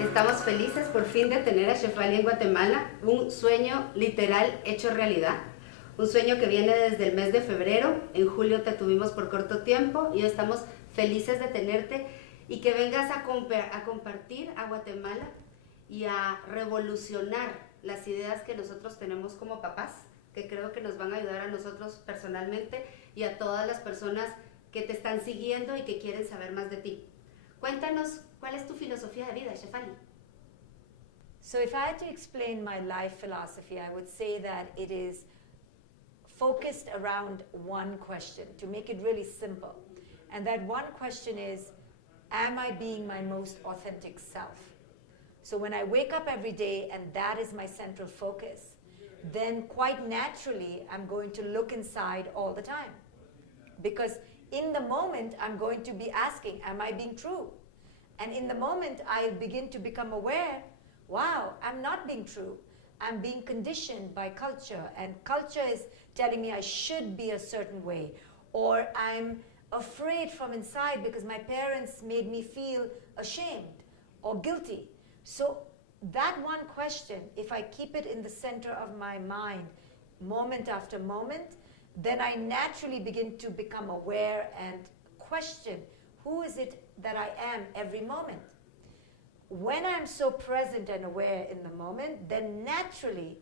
Estamos felices por fin de tener a Shefali en Guatemala, un sueño literal hecho realidad. Un sueño que viene desde el mes de febrero, en julio te tuvimos por corto tiempo y estamos felices de tenerte y que vengas a compartir a Guatemala y a revolucionar las ideas que nosotros tenemos como papás, que creo que nos van a ayudar a nosotros personalmente y a todas las personas que te están siguiendo y que quieren saber más de ti. Cuéntanos, ¿cuál es tu filosofía de vida, Shefali? So if I had to explain my life philosophy, I would say that it is focused around one question, to make it really simple. And that one question is, am I being my most authentic self? So when I wake up every day and that is my central focus, then quite naturally I'm going to look inside all the time. Because in the moment I'm going to be asking, am I being true? And in the moment I begin to become aware, wow, I'm not being true. I'm being conditioned by culture, and culture is telling me I should be a certain way, or I'm afraid from inside because my parents made me feel ashamed or guilty. So that one question, if I keep it in the center of my mind, moment after moment, then I naturally begin to become aware and question, who is it that I am every moment? When I'm so present and aware in the moment, then naturally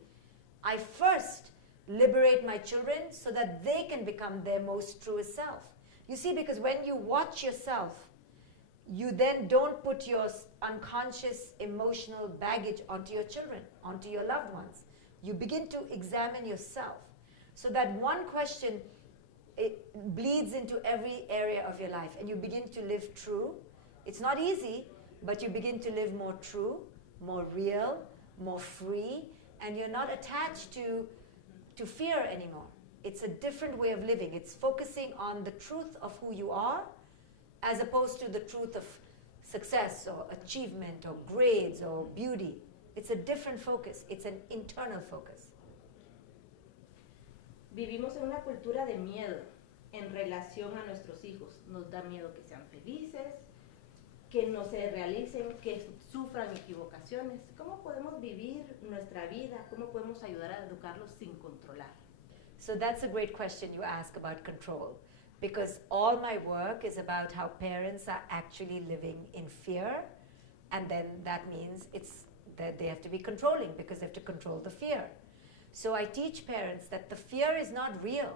I first liberate my children so that they can become their most truest self. You see, because when you watch yourself, you then don't put your unconscious emotional baggage onto your children, onto your loved ones. You begin to examine yourself. So that one question, it bleeds into every area of your life, and you begin to live true. It's not easy, but you begin to live more true, more real, more free, and you're not attached to fear anymore. It's a different way of living. It's focusing on the truth of who you are as opposed to the truth of success or achievement or grades or beauty. It's a different focus. It's an internal focus. Vivimos en una cultura de miedo en relación a nuestros hijos. Nos da miedo que sean felices, que no se realicen, que sufran equivocaciones. ¿Cómo podemos vivir nuestra vida? ¿Cómo podemos ayudar a educarlos sin controlar? So that's a great question you ask about control, because all my work is about how parents are actually living in fear, and then that means it's that they have to be controlling because they have to control the fear. So I teach parents that the fear is not real.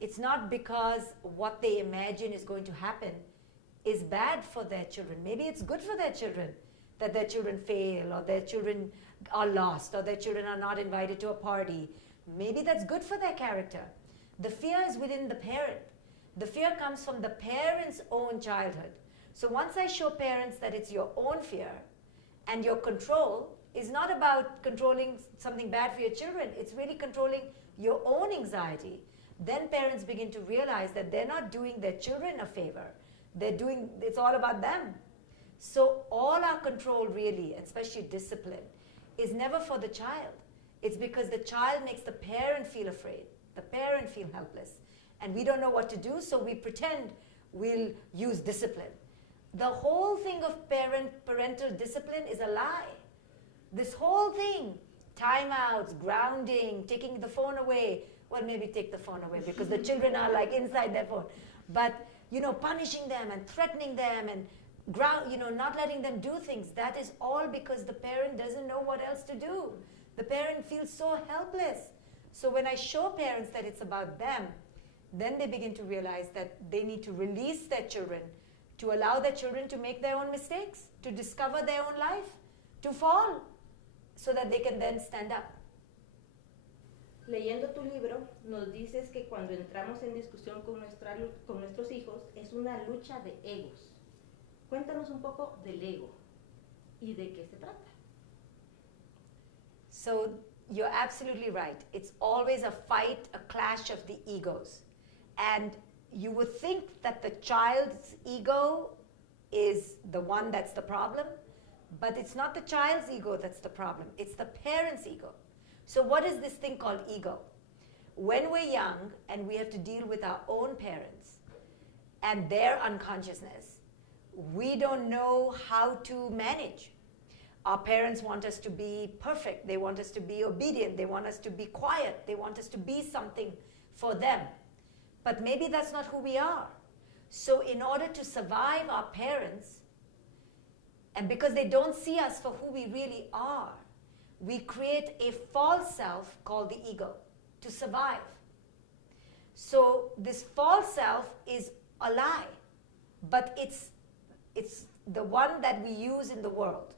It's not because what they imagine is going to happen is bad for their children. Maybe it's good for their children, that their children fail, or their children are lost, or their children are not invited to a party. Maybe that's good for their character. The fear is within the parent. The fear comes from the parent's own childhood. So once I show parents that it's your own fear, and your control is not about controlling something bad for your children, it's really controlling your own anxiety, then parents begin to realize that they're not doing their children a favor. It's all about them. So all our control really, especially discipline, is never for the child. It's because the child makes the parent feel afraid, the parent feel helpless. And we don't know what to do, so we pretend we'll use discipline. The whole thing of parental discipline is a lie. This whole thing, timeouts, grounding, taking the phone away. Well, maybe take the phone away because the children are like inside their phone. But, punishing them and threatening them and not letting them do things, that is all because the parent doesn't know what else to do. The parent feels so helpless. So when I show parents that it's about them, then they begin to realize that they need to release their children, to allow their children to make their own mistakes, to discover their own life, to fall, so that they can then stand up. Leyendo tu libro, nos dices que cuando entramos en discusión con nuestros hijos, es una lucha de egos. Cuéntanos un poco del ego y de qué se trata. So you're absolutely right. It's always a fight, a clash of the egos. And you would think that the child's ego is the one that's the problem, but it's not the child's ego that's the problem. It's the parent's ego. So what is this thing called ego? when we're young and we have to deal with our own parents and their unconsciousness, we don't know how to manage. Our parents want us to be perfect. They want us to be obedient. They want us to be quiet. They want us to be something for them. But maybe that's not who we are. So in order to survive our parents, and because they don't see us for who we really are, we create a false self called the ego to survive. So this false self is a lie, but it's the one that we use in the world.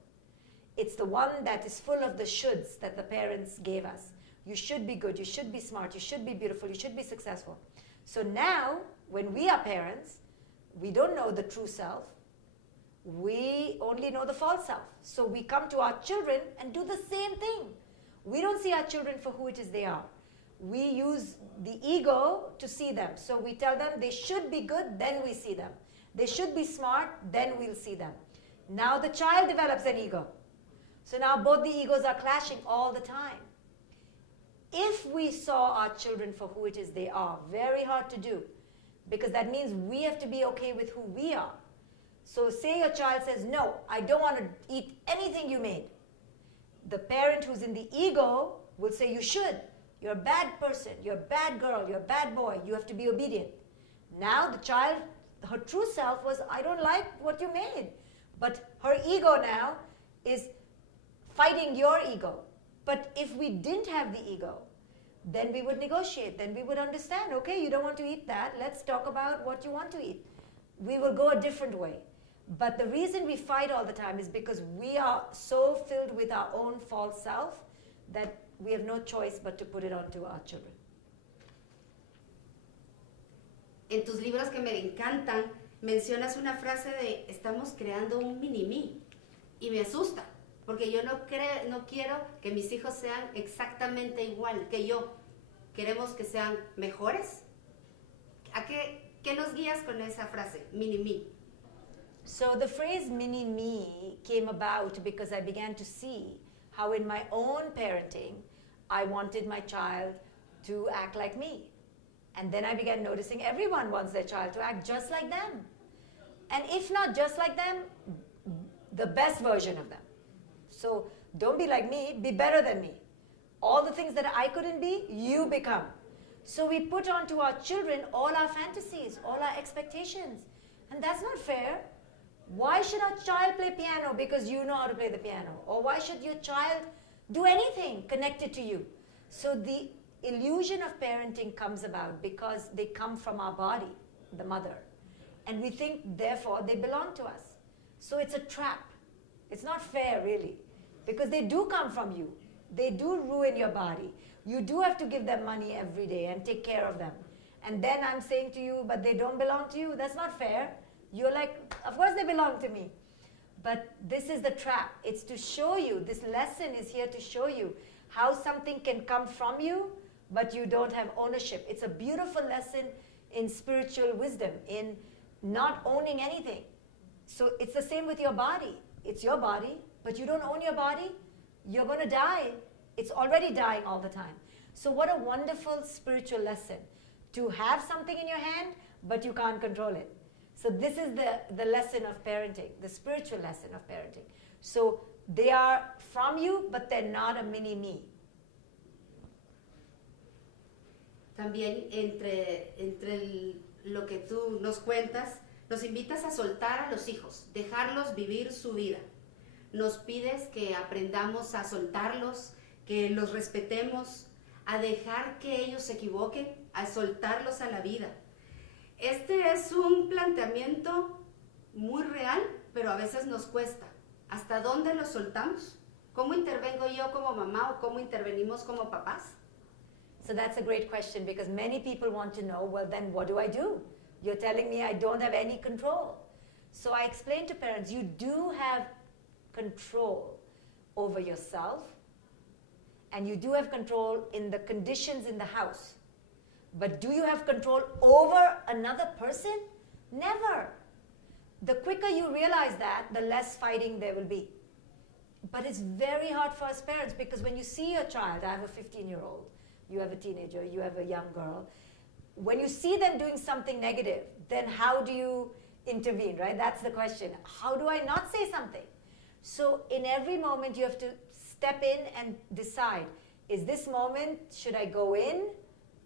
It's the one that is full of the shoulds that the parents gave us. You should be good, you should be smart, you should be beautiful, you should be successful. So now, when we are parents, we don't know the true self. We only know the false self. So we come to our children and do the same thing. We don't see our children for who it is they are. We use the ego to see them. So we tell them they should be good, then we see them. They should be smart, then we'll see them. Now the child develops an ego. So now both the egos are clashing all the time. If we saw our children for who it is they are, very hard to do, because that means we have to be okay with who we are. So say your child says, no, I don't want to eat anything you made. The parent who's in the ego will say, you should. You're a bad person. You're a bad girl. You're a bad boy. You have to be obedient. Now the child, her true self was, I don't like what you made. But her ego now is fighting your ego. But if we didn't have the ego, then we would negotiate. Then we would understand, okay, you don't want to eat that. Let's talk about what you want to eat. We will go a different way. But the reason we fight all the time is because we are so filled with our own false self that we have no choice but to put it onto our children. En tus libros que me encantan, mencionas una frase de estamos creando un mini-mí y me asusta, porque yo no quiero que mis hijos sean exactamente igual que yo. Queremos que sean mejores. ¿A qué nos guías con esa frase, mini-mí? So the phrase mini-me came about because I began to see how in my own parenting, I wanted my child to act like me. And then I began noticing everyone wants their child to act just like them. And if not just like them, the best version of them. So don't be like me, be better than me. All the things that I couldn't be, you become. So we put onto our children all our fantasies, all our expectations. And that's not fair. Why should a child play piano because you know how to play the piano? Or why should your child do anything connected to you? So the illusion of parenting comes about because they come from our body, the mother. And we think, therefore, they belong to us. So it's a trap. It's not fair, really, because they do come from you. They do ruin your body. You do have to give them money every day and take care of them. And then I'm saying to you, but they don't belong to you? That's not fair. You're like, of course they belong to me. But this is the trap. It's to show you, this lesson is here to show you how something can come from you, but you don't have ownership. It's a beautiful lesson in spiritual wisdom, in not owning anything. So it's the same with your body. It's your body, but you don't own your body. You're going to die. It's already dying all the time. So what a wonderful spiritual lesson. To have something in your hand, but you can't control it. So this is the lesson of parenting, the spiritual lesson of parenting. So they are from you, but they're not a mini-me. También entre lo que tú nos cuentas, nos invitas a soltar a los hijos, dejarlos vivir su vida. Nos pides que aprendamos a soltarlos, que los respetemos, a dejar que ellos se equivoquen, a soltarlos a la vida. Este es un planteamiento muy real, pero a veces nos cuesta. ¿Hasta dónde los soltamos? ¿Cómo intervengo yo como mamá o cómo intervenimos como papás? So that's a great question because many people want to know, well, then what do I do? You're telling me I don't have any control. So I explain to parents, you do have control over yourself and you do have control in the conditions in the house. But do you have control over another person? Never. The quicker you realize that, the less fighting there will be. But it's very hard for us parents because when you see your child, I have a 15-year-old, you have a teenager, you have a young girl. When you see them doing something negative, then how do you intervene, right? That's the question. How do I not say something? So in every moment, you have to step in and decide, is this moment, should I go in,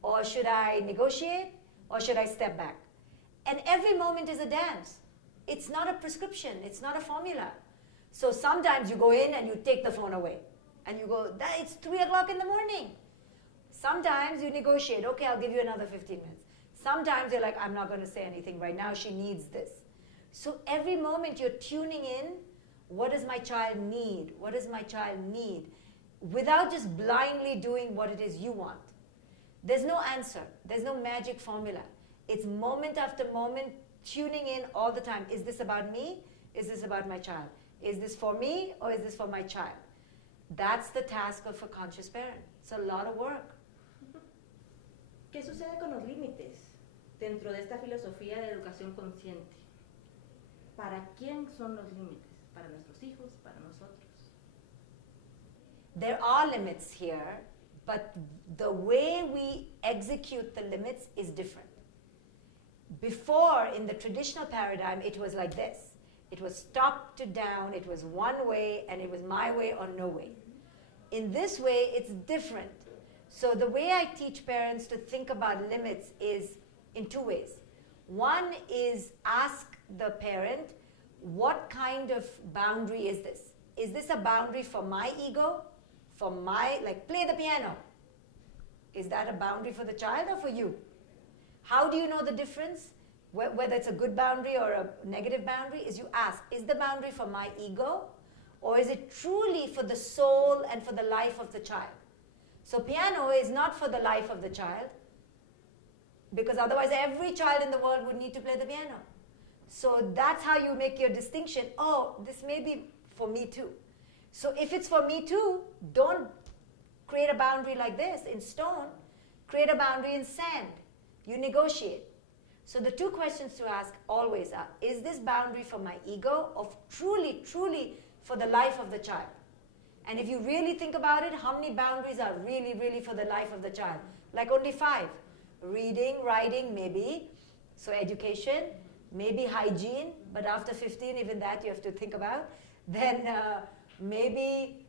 or should I negotiate, or should I step back? And every moment is a dance. It's not a prescription, it's not a formula. So sometimes you go in and you take the phone away. And you go, it's 3 o'clock in the morning. Sometimes you negotiate, okay, I'll give you another 15 minutes. Sometimes you're like, I'm not going to say anything right now, she needs this. So every moment you're tuning in, what does my child need? What does my child need? Without just blindly doing what it is you want. There's no answer. There's no magic formula. It's moment after moment, tuning in all the time. Is this about me? Is this about my child? Is this for me or is this for my child? That's the task of a conscious parent. It's a lot of work. ¿Qué sucede con los límites dentro de esta filosofía de educación consciente? ¿Para quién son los límites? ¿Para nuestros hijos? ¿Para nosotros? There are limits here, but the way we execute the limits is different. Before, in the traditional paradigm, it was like this. It was top to down, it was one way, and it was my way or no way. In this way, it's different. So the way I teach parents to think about limits is in 2 ways. One is ask the parent, what kind of boundary is this? Is this a boundary for my ego? For my, like play the piano. Is that a boundary for the child or for you? How do you know the difference? Whether it's a good boundary or a negative boundary, is you ask, is the boundary for my ego? Or is it truly for the soul and for the life of the child? So piano is not for the life of the child, because otherwise every child in the world would need to play the piano. So that's how you make your distinction. Oh, this may be for me too. So if it's for me too, don't create a boundary like this in stone. Create a boundary in sand. You negotiate. So the 2 questions to ask always are, is this boundary for my ego or truly, truly for the life of the child? And if you really think about it, how many boundaries are really, really for the life of the child? Like only 5. Reading, writing, maybe. So education, maybe hygiene, but after 15, even that you have to think about. Then maybe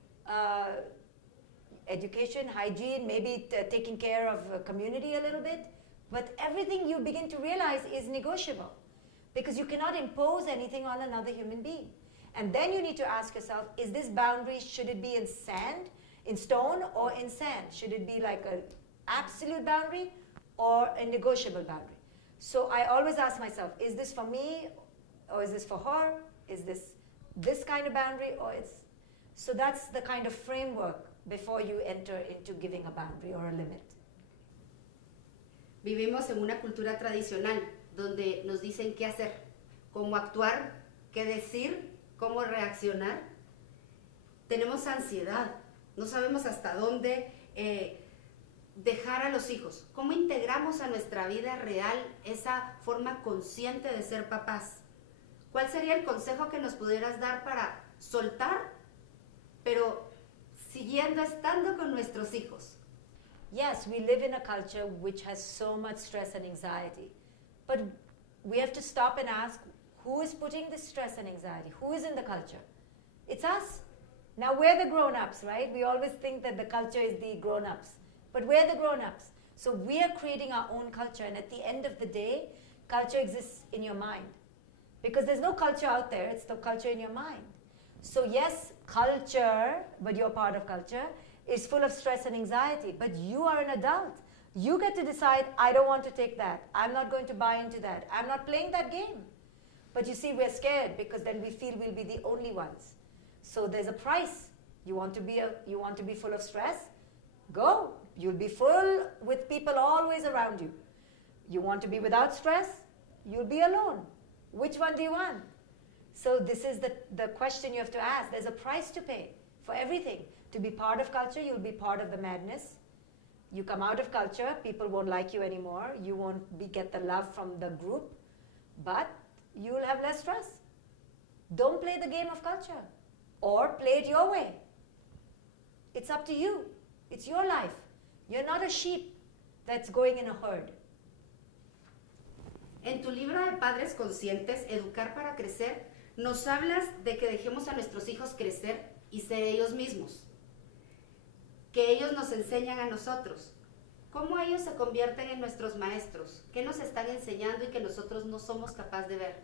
education, hygiene, maybe taking care of a community a little bit. But everything you begin to realize is negotiable, because you cannot impose anything on another human being. And then you need to ask yourself, is this boundary, should it be in sand, in stone, or in sand? Should it be like an absolute boundary or a negotiable boundary? So I always ask myself, is this for me or is this for her? Is this kind of boundary or it's... So that's the kind of framework before you enter into giving a boundary or a limit. Vivimos en una cultura tradicional donde nos dicen qué hacer, cómo actuar, qué decir, cómo reaccionar. Tenemos ansiedad, no sabemos hasta dónde dejar a los hijos. ¿Cómo integramos a nuestra vida real esa forma consciente de ser papás? ¿Cuál sería el consejo que nos pudieras dar para soltar, pero estando con nuestros hijos? Yes, we live in a culture which has so much stress and anxiety. But we have to stop and ask, who is putting this stress and anxiety? Who is in the culture? It's us. Now we're the grown-ups, right? We always think that the culture is the grown-ups. But we're the grown-ups. So we are creating our own culture. And at the end of the day, culture exists in your mind. Because there's no culture out there. It's the culture in your mind. So yes, culture, but you're part of culture, is full of stress and anxiety, but you are an adult. You get to decide, I don't want to take that. I'm not going to buy into that. I'm not playing that game. But you see, we're scared because then we feel we'll be the only ones. So there's a price. You want to be full of stress? Go. You'll be full with people always around you. You want to be without stress? You'll be alone. Which one do you want? So this is the question you have to ask. There's a price to pay for everything. To be part of culture, you'll be part of the madness. You come out of culture, people won't like you anymore. You won't get the love from the group, but you'll have less stress. Don't play the game of culture, or play it your way. It's up to you. It's your life. You're not a sheep that's going in a herd. En tu libro de Padres Conscientes, Educar para Crecer, nos hablas de que dejemos a nuestros hijos crecer y ser ellos mismos. Que ellos nos enseñan a nosotros. ¿Cómo ellos se convierten en nuestros maestros? ¿Qué nos están enseñando y que nosotros no somos capaces de ver?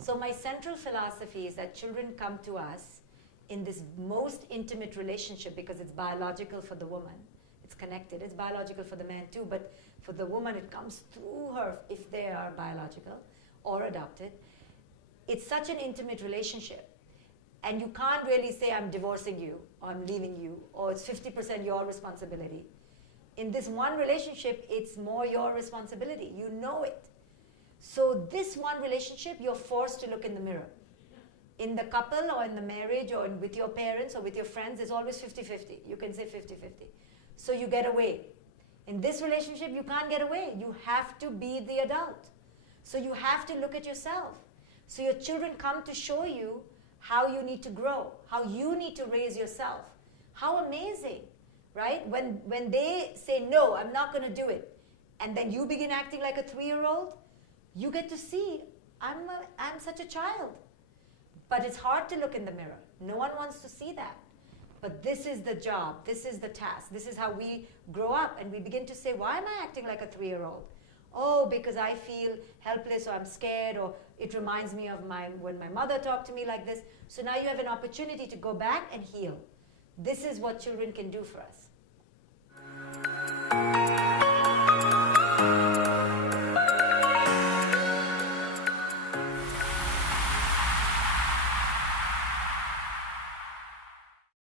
So my central philosophy is that children come to us in this most intimate relationship because it's biological for the woman. It's connected. It's biological for the man too, but for the woman it comes through her if they are biological or adopted. It's such an intimate relationship. And you can't really say, I'm divorcing you, or I'm leaving you, or it's 50% your responsibility. In this one relationship, it's more your responsibility. You know it. So this one relationship, you're forced to look in the mirror. In the couple, or in the marriage, or with your parents, or with your friends, it's always 50-50. You can say 50-50. So you get away. In this relationship, you can't get away. You have to be the adult. So you have to look at yourself. So your children come to show you how you need to grow, how you need to raise yourself. How amazing, right? When they say, no, I'm not going to do it, and then you begin acting like a 3-year-old, you get to see, I'm such a child. But it's hard to look in the mirror. No one wants to see that. But this is the job, this is the task, this is how we grow up, and we begin to say, why am I acting like a 3-year-old? Oh, because I feel helpless, or I'm scared, or it reminds me of when my mother talked to me like this. So now you have an opportunity to go back and heal. This is what children can do for us.